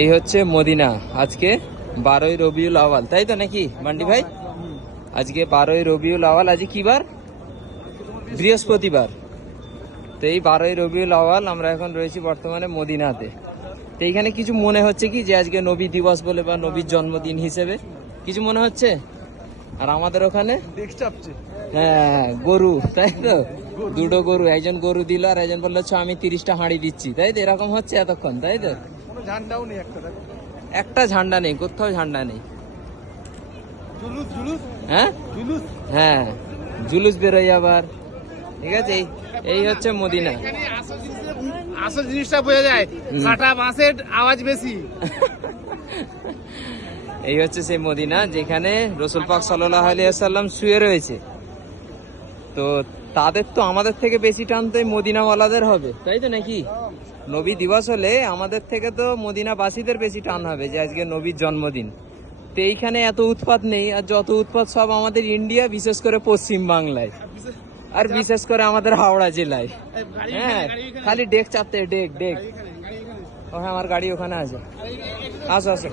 এই হচ্ছে মদিনা। আজকে 12ই রবিউল আওয়াল, তাই তো নাকি মান্ডি ভাই? আজকে 12ই রবিউল আওয়াল। আজ কি বার? বৃহস্পতিবার। তো এই 12ই রবিউল আওয়াল আমরা এখন রয়েছি বর্তমানে মদিনাতে। তো এইখানে কিছু মনে হচ্ছে কি যে আজকে নবী দিবস বলে বা নবীর জন্মদিন হিসেবে কিছু মনে হচ্ছে? আর আমাদের ওখানে হ্যাঁ গরু, তাই তো? দুটো গরু, একজন গরু দিল আর একজন বললো আমি 30টা হাঁড়ি দিচ্ছি, তাই তো? এরকম হচ্ছে এতক্ষণ, তাই তো? ঝান্ডাও নেই একটা ঝান্ডা নেই, কোথাও ঝান্ডা নেই। জুলুস জুলুস হ্যাঁ জুলুস হ্যাঁ, জুলুস বেরোয় আবার। ঠিক আছে, এই হচ্ছে মদিনা। আসল জিনিসটা বোঝা যায়, কাটা বাঁশের আওয়াজ বেশি। এই হচ্ছে সেই মদিনা যেখানে রসুল পাক সাল্লাল্লাহু আলাইহি ওয়াসাল্লাম শুয়ে রয়েছে। তো তাদের তো আমাদের থেকে বেশি টান তো এই মদিনাওয়ালাদের হবে, তাই তো নাকি? নবী দিবস হলে আমাদের থেকে তো মদিনাবাসীদের বেশি টান হবে যে আজকে নবীর জন্মদিন। তো এইখানে এত উৎপাত নেই, আর যত উৎপাত সব আমাদের ইন্ডিয়া, বিশেষ করে পশ্চিম বাংলায়, আর বিশেষ করে আমাদের হাওড়া জেলায়। হ্যাঁ, খালি ডেক চাপতে, ডেক ডেক। ও হ্যাঁ, আমার গাড়ি ওখানে আছে। আসো আসো।